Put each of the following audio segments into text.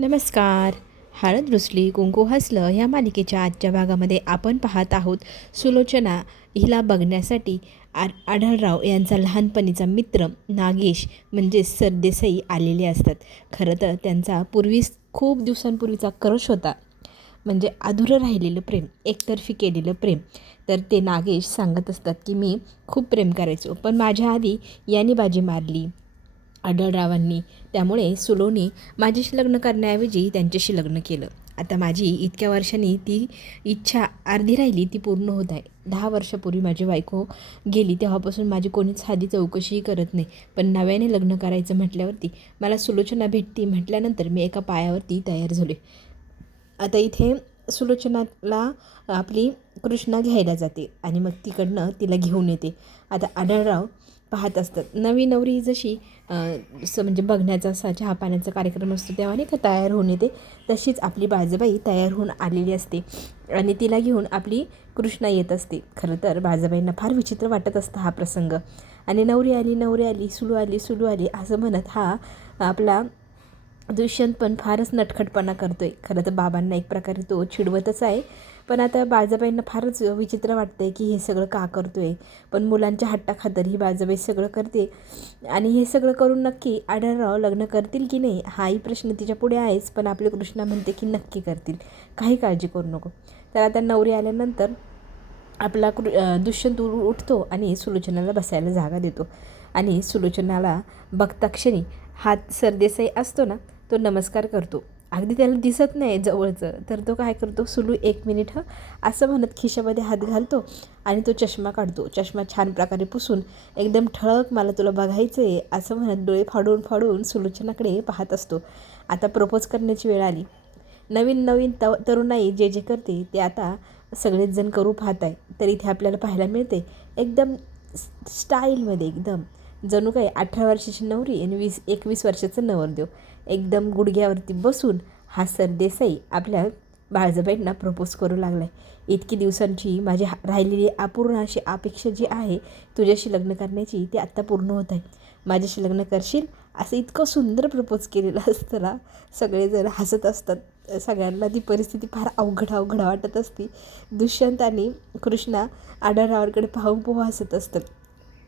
नमस्कार. हळद रुसली कुंकू हसलं ह्या मालिकेच्या आजच्या भागामध्ये आपण पाहत आहोत सुलोचना हिला बघण्यासाठी आढळराव यांचा लहानपणीचा मित्र नागेश म्हणजेच सरदेसाई आलेले असतात. खरं तर त्यांचा खूप दिवसांपूर्वीचा क्रश होता, म्हणजे अधुरं राहिलेलं प्रेम, एकतर्फी केलेलं प्रेम. तर ते नागेश सांगत असतात की मी खूप प्रेम करायचो, पण माझ्या आधी यांनी बाजी मारली आढळरावांनी. त्यामुळे सुलोने माझ्याशी लग्न करण्याऐवजी त्यांच्याशी लग्न केलं. आता माझी इतक्या वर्षांनी ती इच्छा अर्धी राहिली ती पूर्ण होत आहे. 10 वर्षापूर्वी माझी बायको गेली तेव्हापासून माझी कोणीच साधी चौकशीही करत नाही. पण नव्याने लग्न करायचं म्हटल्यावरती मला सुलोचना भेटती म्हटल्यानंतर मी एका पायावरती तयार झाले. आता इथे सुलोचनाला आपली कृष्णा घ्यायला जाते आणि मग तिकडनं तिला घेऊन येते. आता आढळराव पाहत असतात. नवी नवरी जशी म्हणजे बघण्याचा असा चहा पाण्याचा कार्यक्रम असतो तेव्हा नाही का तयार होऊन येते, तशीच आपली बाळजाबाई तयार होऊन आलेली असते आणि तिला घेऊन आपली कृष्णा येत असते. खरं तर बाळजाबाईंना फार विचित्र वाटत असतं हा प्रसंग. आणि नवरी आली नवरी आली, सुलू आली सुलू आली असं म्हणत हा आपला दुष्यंत पण फारच नटखटपणा करतो आहे. खरं तर बाबांना एक प्रकारे तो चिडवतच आहे, पण आता बाळजाबाईंना फारच विचित्र वाटतं आहे की हे सगळं का करतो आहे. पण मुलांच्या हट्टाखातर ही बाळजाबाई सगळं करते आणि हे सगळं करून नक्की आढळराव लग्न करतील की नाही हाही प्रश्न तिच्या पुढे आहेच. पण आपली कृष्णा म्हणते की नक्की करतील, काही काळजी करू नको. तर आता नवरी आल्यानंतर आपला दुष्यंत उठतो आणि सुलोचनाला बसायला जागा देतो आणि सुलोचनाला बघता क्षणी हात सरदेसाई असतो ना, तो नमस्कार करतो. अगदी त्याला दिसत नाही जवळचं, तर तो काय करतो, सुलू 1 मिनिट असं म्हणत खिशामध्ये हात घालतो आणि तो चष्मा काढतो. चष्मा छान प्रकारे पुसून एकदम ठळक मला तुला बघायचं आहे असं म्हणत डोळे फाडून फाडून सुलोचनाकडे पाहत असतो. आता प्रपोज करण्याची वेळ आली. नवीन नवीन तरुणाई जे जे करते ते आता सगळेच जण करू पाहत आहे. तर इथे आपल्याला पाहायला मिळते एकदम स्टाईलमध्ये, एकदम जणू काही 18 वर्षाची नवरी आणि 21 वर्षाचा नवरदेव एकदम गुडघ्यावरती बसून हा सरदेसाई आपल्या बाळजाबाईंना प्रपोज करू लागला आहे. इतकी दिवसांची माझी राहिलेली अपूर्ण अशी अपेक्षा जी आहे तुझ्याशी लग्न करण्याची, ती आत्ता पूर्ण होत आहे. माझ्याशी लग्न करशील असं इतकं सुंदर प्रपोज केलेलं असतं ना, सगळेजण हसत असतात. सगळ्यांना ती परिस्थिती फार अवघड अवघड वाटत असते. दुष्यंत आणि कृष्णा आढळरावांकडे पाहून पोहा हसत असतात.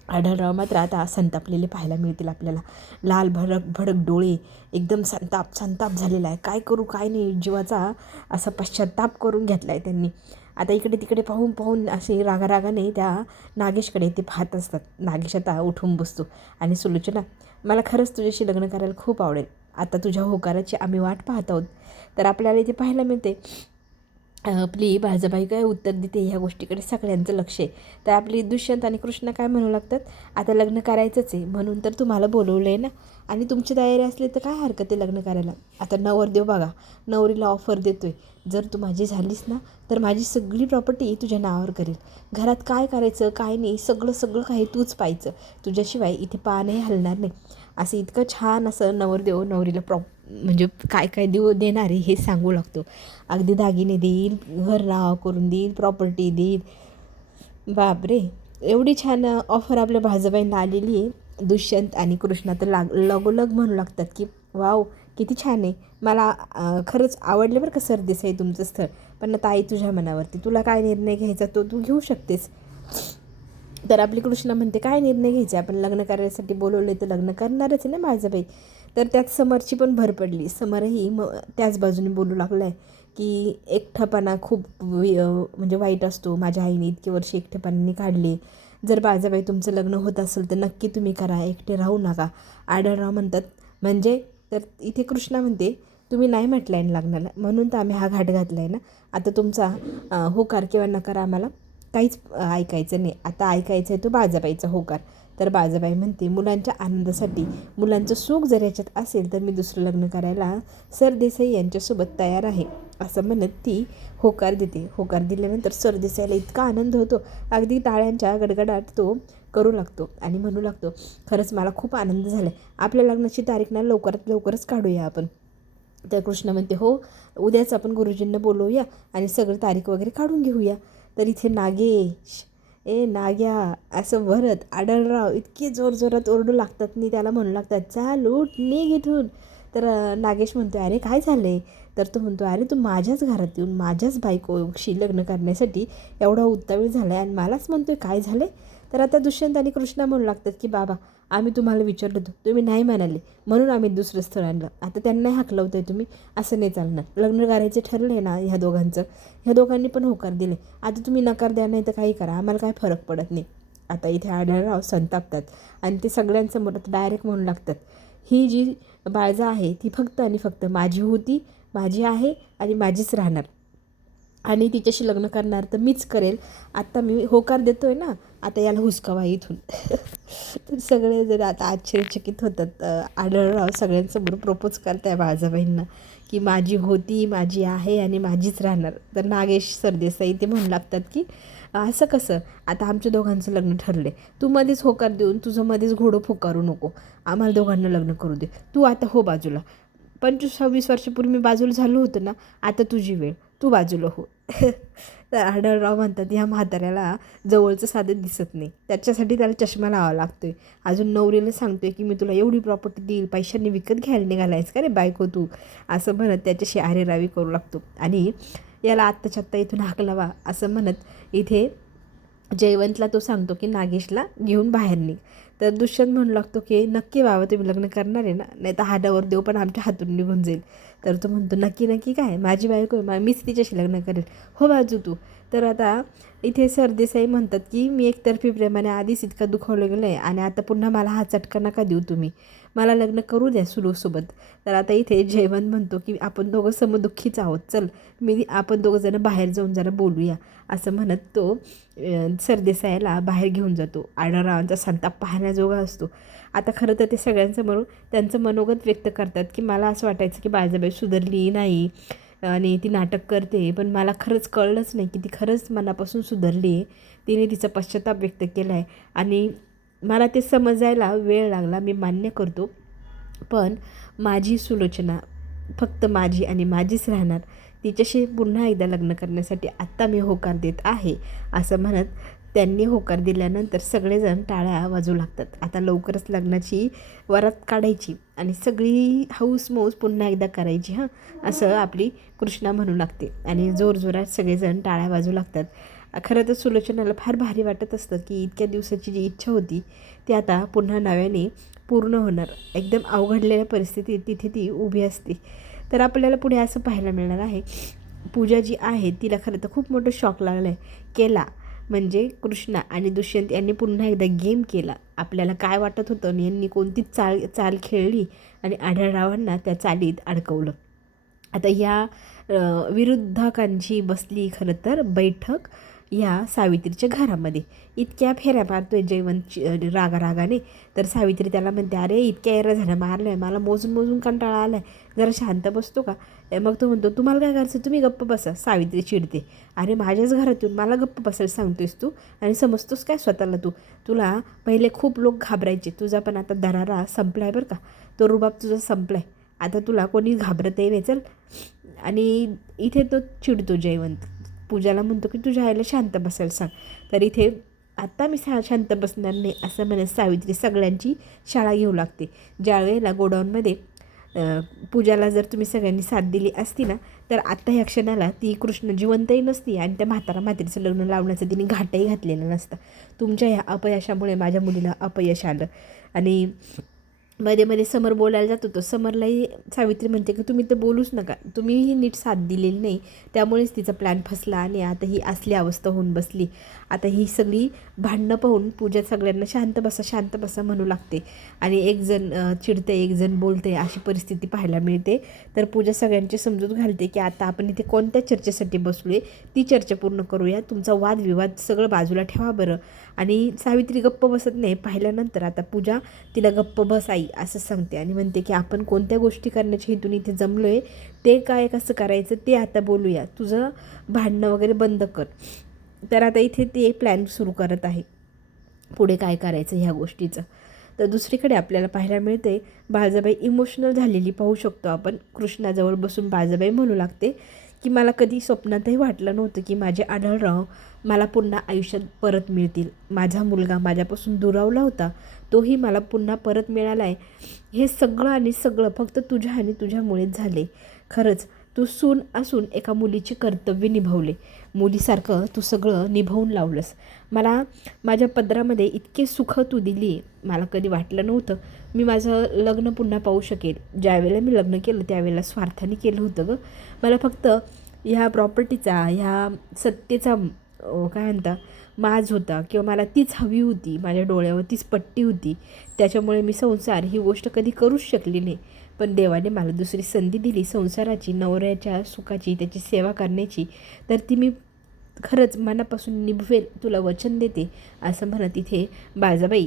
आढळराव मात्र आता संतापलेले पाहायला मिळतील आपल्याला. लाल भडक भडक डोळे, एकदम संताप संताप झालेला आहे. काय करू काय नाही जीवाचा असा पश्चाताप करून घेतला आहे त्यांनी. आता इकडे तिकडे पाहून पाहून असे रागारागाने त्या नागेशकडे ते पाहत असतात. नागेश आता उठून बसतो आणि सुलोचना, मला खरंच तुझ्याशी लग्न करायला खूप आवडेल. आता तुझ्या होकाराची आम्ही वाट पाहत आहोत. तर आपल्याला इथे पाहायला मिळते आपली बाळजाबाई काय उत्तर देते ह्या गोष्टीकडे सगळ्यांचं लक्ष आहे. तर आपली दुष्यंत आणि कृष्ण काय म्हणू लागतात, आता लग्न करायचंच आहे म्हणून तर तुम्हाला बोलवलं आहे ना, आणि तुमची तयारी असली तर काय हरकत आहे लग्न करायला. आता नवरदेव बघा नवरीला ऑफर देतो आहे, जर तू माझी झालीस ना तर माझी सगळी प्रॉपर्टी तुझ्या नावावर करेल. घरात काय करायचं काय नाही सगळं सगळं काही तूच पाहायचं, तुझ्याशिवाय इथे पानही हलणार नाही. असं इतकं छान असं नवरदेव नवरीला म्हणजे काय काय देणारे हे सांगू लागतो. अगदी दागिने देईल, घर नाव करून देईल, प्रॉपर्टी देईल. बापरे, एवढी छान ऑफर आपल्या बाळजाबाईंना आलेली आहे. दुष्यंत आणि कृष्णा तर लगोलग म्हणू लागतात की वाव किती छान आहे, मला खरंच आवडलं बरं का सरदेसाई तुमचं स्थळ. पण आता आई तुझ्या मनावरती, तुला काय निर्णय घ्यायचा तो तू घेऊ शकतेस. तर आपली कृष्णा म्हणते काय निर्णय घ्यायचे, आपण लग्न करायसाठी बोलवले तर लग्न करणारच आहे ना बाळजाबाई. तर त्यात समरची पण भर पडली. समरही त्याच बाजूने बोलू लागला आहे की एकटेपणा खूप म्हणजे वाईट असतो. माझ्या आईने इतके वर्ष एकटेपणाने काढले. जर बाळजाबाई तुमचं लग्न होत असेल तर नक्की तुम्ही करा, एकटे राहू नका. आढळराव म्हणतात म्हणजे, तर इथे कृष्णा म्हणते तुम्ही नाही म्हटलं आहे लग्नाला म्हणून तर आम्ही हा घाट घातला आहे ना. आता तुमचा होकार किंवा नकार आम्हाला काहीच ऐकायचं नाही. आता ऐकायचं आहे तो बाळजाबाईचा होकार. तर बाळजाबाई म्हणते मुलांच्या आनंदासाठी, मुलांचं सुख जर याच्यात असेल तर मी दुसरं लग्न करायला सरदेसाई यांच्यासोबत तयार आहे असं म्हणत ती होकार देते. होकार दिल्यानंतर सरदेसाईला इतका आनंद होतो, अगदी टाळ्यांच्या गडगडाट तो करू लागतो आणि म्हणू लागतो खरंच मला खूप आनंद झाला आहे, आपल्या लग्नाची तारीख ना लवकरात लवकरच काढूया आपण. तर कृष्ण म्हणते हो, उद्याच आपण गुरुजींना बोलवूया आणि सगळं तारीख वगैरे काढून घेऊया. तर इथे नागेश नाग्या असं भरत आढळराव इतके जोरजोरात ओरडू लागतात आणि त्याला म्हणू लागतात चाल उठ निघ इथून. तर नागेश म्हणतो अरे काय झालं आहे. तर तो म्हणतो अरे तू माझ्याच घरात येऊन माझ्याच बायकोशी लग्न करण्यासाठी एवढा उतावीळ झाला आहे आणि मलाच म्हणतोय काय झालं आहे. तर आता दुष्यंत आणि कृष्णा म्हणू लागतात की बाबा आम्ही तुम्हाला विचारलं होतं तुम्ही नाही म्हणाले म्हणून आम्ही दुसरं स्थळ आणलं. आता त्यांना हाकलवत आहे तुम्ही, असं नाही चालणार. लग्न करायचे ठरलं आहे ना ह्या दोघांचं, ह्या दोघांनी पण होकार दिले. आता तुम्ही नकार द्या नाही तर काही करा, आम्हाला काय फरक पडत नाही. आता इथे आढळराव संतापतात आणि ते सगळ्यांसमोर डायरेक्ट म्हणू लागतात ही जी बाळजा आहे ती फक्त आणि फक्त माझी होती, माझी आहे आणि माझीच राहणार आणि तिच्याशी लग्न करणार तर मीच करेल. आत्ता मी होकार देतो आहे ना, आता याला हुसकावा इथून. तर सगळे जर आता आश्चर्यचकित होतात. आढळराव सगळ्यांसमोर प्रपोज करत आहे बाळजाबाईंना की माझी होती, माझी आहे आणि माझीच राहणार. तर नागेश सरदेसाई ते म्हणू लागतात की असं कसं, आता आमच्या दोघांचं लग्न ठरले, तू मध्येच होकार देऊन तुझं मध्येच घोडं फुकारू नको, आम्हाला दोघांना लग्न करू दे. तू आता हो बाजूला. 25-26 वर्षापूर्वी मी बाजूला झालो होतं ना, आता तुझी वेळ, तू बाजूला हो. तर आढळराव म्हणतात ह्या म्हाताऱ्याला जवळचं साधं दिसत नाही, त्याच्यासाठी त्याला चष्मा लावावा लागतो आहे. अजून नवरीला सांगतो आहे की मी तुला एवढी प्रॉपर्टी देईल, पैशांनी विकत घ्यायला निघालायस का रे बायको तू, असं म्हणत त्याच्याशी आरेरावी करू लागतो आणि याला आत्ताच्या आत्ता इथून हाकलावा असं म्हणत इथे जयवंतला तो सांगतो की नागेशला घेऊन बाहेर निघ. तर दुष्यंत म्हणू लागतो की नक्की बाबा तुम्ही लग्न करणार आहे ना, नाही तर हा नवरदेव पण आमच्या हातून निघून जाईल. तर तो म्हणतो नक्की नक्की काय, माझी बायको आहे, मीच तिच्याशी लग्न करेल, हो बाजू तू. तर आता इथे सरदेसाई म्हणतात की मी एकतर्फी प्रेमाने आधीच इतकं दुखावलं गेलं आहे आणि आता पुन्हा मला हा चटका नका देऊ तुम्ही, मला लग्न करू द्या सुलूसोबत. तर आता इथे जयवंत म्हणतो की आपण दोघं समदुःखीच आहोत, चल आपण दोघं जण बाहेर जाऊन जरा बोलूया, असं म्हणत तो सरदेसाईला बाहेर घेऊन जातो. आढळरावांचा संताप पाहण्याजोगा असतो. आता खरं तर ते सगळ्यांसमोर त्यांचं मनोगत व्यक्त करतात की मला असं वाटायचं की बाळजाबाई सुधारली नाही आणि ती नाटक करते, पण मला खरंच कळलंच नाही की ती खरंच मनापासून सुधारली आहे, तिने तिचा पश्चाताप व्यक्त केला आहे आणि मला ते समजायला वेळ लागला, मी मान्य करतो. पण माझी सुलोचना फक्त माझी आणि माझीच राहणार, तिच्याशी पुन्हा एकदा लग्न करण्यासाठी आत्ता मी होकार देत आहे, असं म्हणत त्यांनी होकार दिल्यानंतर सगळेजण टाळ्या वाजवू लागतात. आता लवकरच लग्नाची वरात काढायची आणि सगळी हौस मौज पुन्हा एकदा करायची हां, असं आपली कृष्णा म्हणू लागते आणि जोरजोरात सगळेजण टाळ्या वाजवू लागतात. खरं तर सुलोचनाला फार भारी वाटत असतं की इतक्या दिवसाची जी इच्छा होती ती आता पुन्हा नव्याने पूर्ण होणार. एकदम अवघडलेल्या परिस्थितीत तिथे ती उभी असते. तर आपल्याला पुढे असं पाहायला मिळणार आहे, पूजा जी आहे तिला खरं तर खूप मोठं शॉक लागलं आहे. केला म्हणजे कृष्णा आणि दुष्यंत यांनी पुन्हा एकदा गेम केला. आपल्याला काय वाटत होतं आणि यांनी कोणतीच चाल खेळली आणि आढळरावांना त्या चालीत अडकवलं. आता या विरुद्धकांची बसली खरं तर बैठक ह्या सावित्रीच्या घरामध्ये. इतक्या फेऱ्या मारतोय जयवंत रागाने. तर सावित्री त्याला म्हणते अरे इतक्या एरा झाल्या मारलं आहे, मला मोजून मोजून कंटाळा आला आहे, जरा शांत बसतो का. मग तो म्हणतो तुम्हाला काय करायचं, तुम्ही गप्प बसा. सावित्री चिडते, अरे माझ्याच घरात येऊन मला गप्प बसायला सांगतोयस तू आणि समजतोस काय स्वतःला तू, तुला पहिले खूप लोक घाबरायचे, तुझा पण आता दरारा संपला आहे बरं का, तो रुबाब तुझा संपला आहे, आता तुला कोणी घाबरतही नाही, चल. आणि इथे तो चिडतो जयवंत. पूजाला म्हणतो की तुझ्या आईला शांत बसायला सांग. तर इथे आत्ता मी शांत बसणार नाही असं म्हणत सावित्री सगळ्यांची शाळा घेऊ लागते. ज्या वेळेला गोडाऊनमध्ये पूजाला जर तुम्ही सगळ्यांनी साथ दिली असती ना, तर आत्ता ह्या क्षणाला ती कृष्ण जिवंतही नसती आणि त्या म्हातारीचं लग्न लावण्याचं तिने घाटही घातलेला नसता. तुमच्या ह्या अपयशामुळे माझ्या मुलीला अपयश आलं. आणि मध्ये मध्ये समर बोलायला जात होतो, समरलाही सावित्री म्हणते की तुम्ही तर बोलूच नका, तुम्हीही नीट साथ दिलेली नाही, त्यामुळेच तिचा प्लॅन फसला आणि आता ही असली अवस्था होऊन बसली. आता ही सगळी भांडणं पाहून पूजा सगळ्यांना शांत बसा म्हणू लागते आणि एक जण चिडते एक जण बोलते, अशी परिस्थिती पाहायला मिळते. तर पूजा सगळ्यांची समजूत घालते की आता आपण इथे कोणत्या चर्चेसाठी बसलो आहे, ती चर्चा पूर्ण करूया, तुमचा वादविवाद सगळं बाजूला ठेवा बरं. आणि सावित्री गप्प बसत नाही. पाहिल्यानंतर आता पूजा तिला गप्प बस आई असं सांगते आणि म्हणते की आपण कोणत्या गोष्टी करण्याच्या हेतून इथे जमलो आहे, ते काय कसं करायचं ते आता बोलूया, तुझं भांडणं वगैरे बंद कर. तर आता इथे ती एक प्लॅन सुरू करत आहे पुढे काय करायचं ह्या गोष्टीचं. तर दुसरीकडे आपल्याला पाहायला मिळते बाळजाबाई इमोशनल झालेली पाहू शकतो आपण. कृष्णाजवळ बसून बाळजाबाई म्हणू लागते की मला कधी स्वप्नातही वाटलं नव्हतं की माझे आढळराव मला पुन्हा आयुष्यात परत मिळतील. माझा मुलगा माझ्यापासून दुरावला होता, तोही मला पुन्हा परत मिळाला आहे. हे सगळं आणि सगळं फक्त तुझ्या आणि तुझ्यामुळेच झाले. खरंच तू सून असून एका मुलीची कर्तव्य निभावले. मुलीसारखं तू सगळं निभावून लावलंस. मला माझ्या पदरामध्ये इतके सुख तू दिली. मला कधी वाटलं नव्हतं मी माझं लग्न पुन्हा पाहू शकेल. ज्यावेळेला मी लग्न केलं त्यावेळेला स्वार्थाने केलं होतं गं. मला फक्त ह्या प्रॉपर्टीचा, ह्या सत्तेचा काय म्हणता माज होता, किंवा मला तीच हवी होती. माझ्या डोळ्यावर तीच पट्टी होती. त्याच्यामुळे मी संसार ही गोष्ट कधी करूच शकली नाही. पण देवाने मला दुसरी संधी दिली संसाराची, नवऱ्याच्या सुखाची, त्याची सेवा करण्याची. तर ती मी खरंच मनापासून निभवेल, तुला वचन देते, असं म्हणत इथे बाळजाबाई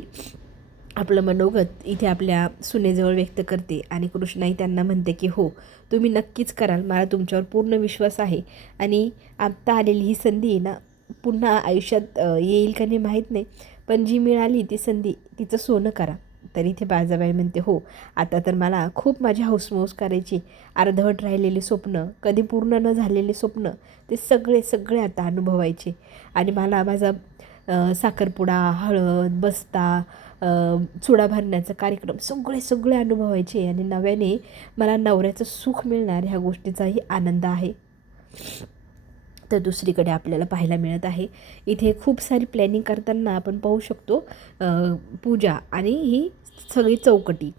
आपलं मनोगत इथे आपल्या सुनेजवळ व्यक्त करते. आणि कृष्णाही त्यांना म्हणते की हो, तुम्ही नक्कीच कराल, मला तुमच्यावर पूर्ण विश्वास आहे. आणि आत्ता आलेली ही संधी आहे ना, पुन्हा आयुष्यात येईल का नाही माहीत नाही, पण जी मिळाली ती संधी तिचं सोनं करा. तर इथे बाळजाबाई म्हणते हो, आता तर मला खूप माझी हौसमौस करायची. अर्धवट राहिलेले स्वप्न, कधी पूर्ण न झालेले स्वप्न, ते सगळे सगळे आता अनुभवायचे. आणि मला माझा साखरपुडा, हळद, बस्ता, चुडा भरण्याचा कार्यक्रम सगळे सगळे अनुभवायचे. आणि नव्याने मला नवऱ्याचं सुख मिळणार ह्या गोष्टीचाही आनंद आहे. तर दुसरीकडे आपल्याला पाहायला मिळत आहे इथे खूप सारी प्लॅनिंग करताना आपण पाहू शकतो पूजा आणि ही सगळी चौकटी.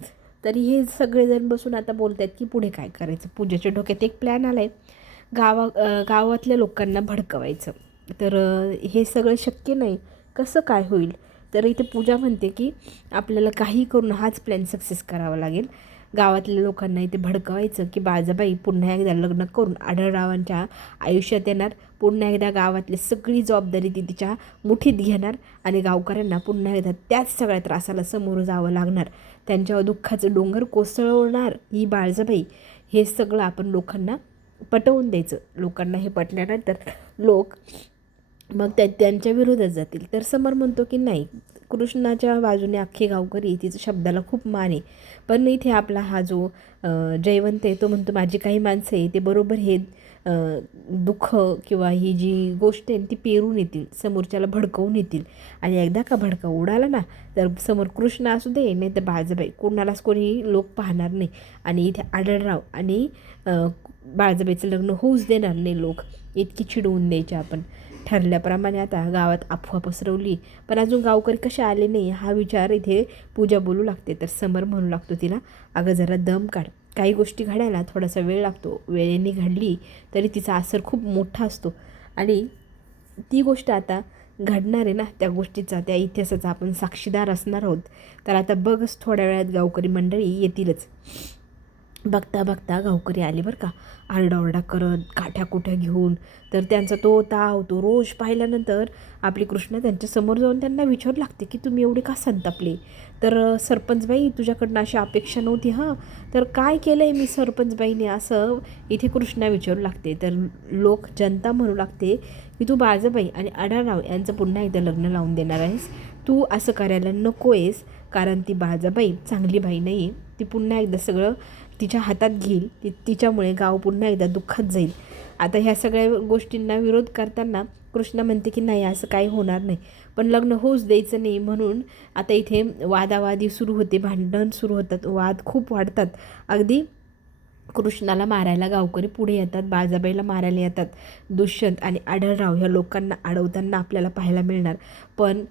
तरी हे सगळेजण बसून आता बोलत आहेत की पुढे काय करायचं. पूजाच्या डोक्यात एक प्लॅन आला आहे, गावातल्या लोकांना भडकवायचं. तर हे सगळं शक्य नाही, कसं काय होईल. तर इथे पूजा म्हणते की आपल्याला काही करून हाच प्लॅन सक्सेस करावा लागेल. गावातल्या लोकांना इथे भडकवायचं की बाळजाबाई पुन्हा एकदा लग्न करून आढळरावांच्या आयुष्यात येणार, पुन्हा एकदा गावातली सगळी जबाबदारी ती तिच्या मुठीत घेणार आणि गावकऱ्यांना पुन्हा एकदा त्याच सगळ्या त्रासाला सामोरं जावं लागणार. त्यांच्यावर दुःखाचं डोंगर कोसळवणार ही बाळजाबाई. हे सगळं आपण लोकांना पटवून द्यायचं. लोकांना हे पटल्यानंतर लोक मग त्यांच्या विरोधात जातील. तर समर म्हणतो की नाही, कृष्णाच्या बाजूने अख्खे गावकरी, तिचं शब्दाला खूप मान आहे. पण इथे आपला हा जो जयवंत आहे तो म्हणतो माझी काही माणसं आहे ते बरोबर हे दुःख किंवा ही जी गोष्ट आहे ती पेरून येतील, समोरच्याला भडकवून येतील. आणि एकदा का भडका उडाला ना, तर समोर कृष्ण असू दे नाही तर बाळजाबाई, कोणालाच कोणी लोक पाहणार नाही. आणि इथे आढळराव आणि बाळजाबाईचं लग्न होऊच देणार नाही लोक. इतकी चिडवून द्यायची आपण. ठरल्याप्रमाणे आता गावात अफवा पसरवली, पण अजून गावकरी कसे आले नाही हा विचार इथे पूजा बोलू लागते. तर समर म्हणू लागतो तिला, अगं जरा दम काढ, काही गोष्टी घडायला थोडासा वेळ लागतो, वेळेने घडली तरी तिचा असर खूप मोठा असतो. आणि ती गोष्ट आता घडणार आहे ना, त्या गोष्टीचा, त्या इतिहासाचा आपण साक्षीदार असणार आहोत. तर आता बघच थोड्या वेळात गावकरी मंडळी येतीलच. बघता बघता गावकरी आले बरं का, आरडाओरडा करत, काठ्याकुठ्या घेऊन. तर त्यांचा तो ताव, तो रोष पाहिल्यानंतर आपली कृष्ण त्यांच्यासमोर जाऊन त्यांना विचारू लागते की तुम्ही एवढे का संतापले. तर सरपंचबाई तुझ्याकडनं अशी अपेक्षा नव्हती हां, तर काय केलं आहे मी सरपंचबाईने, असं इथे कृष्णा विचारू लागते. तर जनता म्हणू लागते की तू बाळजाबाई आणि आढळराव यांचं पुन्हा एकदा लग्न लावून देणार आहेस. तू असं करायला नको आहेस, कारण ती बाळजाबाई चांगली बाई नाही आहे. ती पुन्हा एकदा सगळं तिच्या हातात घेईल, तिच्यामुळे गाव पुन्हा एकदा दुःखात जाईल. आता ह्या सगळ्या गोष्टींना विरोध करताना कृष्णा म्हणते की नाही असं काही होणार नाही, पण लग्न होऊच द्यायचं नाही. म्हणून आता इथे वादावादी सुरू होते, भांडण सुरू होतात, वाद खूप वाढतात. अगदी कृष्णाला मारायला गावकरी पुढे येतात, बाळजाबाईला मारायला येतात. दुष्यंत आणि आढळराव ह्या लोकांना अडवताना आपल्याला पाहायला मिळणार. पण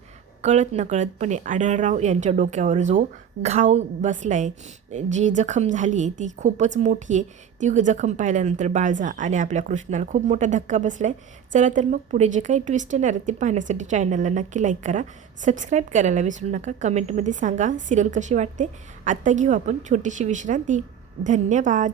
कळत नकळतपणे आढळराव यांच्या डोक्यावर जो घाव बसला आहे, जी जखम झाली आहे ती खूपच मोठी आहे. ती जखम पाहिल्यानंतर बाळजा आणि आपल्या कृष्णाला खूप मोठा धक्का बसला आहे. चला तर मग पुढे जे काही ट्विस्ट येणार आहे ते पाहण्यासाठी चॅनलला नक्की लाईक करा, सबस्क्राईब करायला विसरू नका. कमेंटमध्ये सांगा सिरियल कशी वाटते. आत्ता घेऊ आपण छोटीशी विश्रांती. धन्यवाद.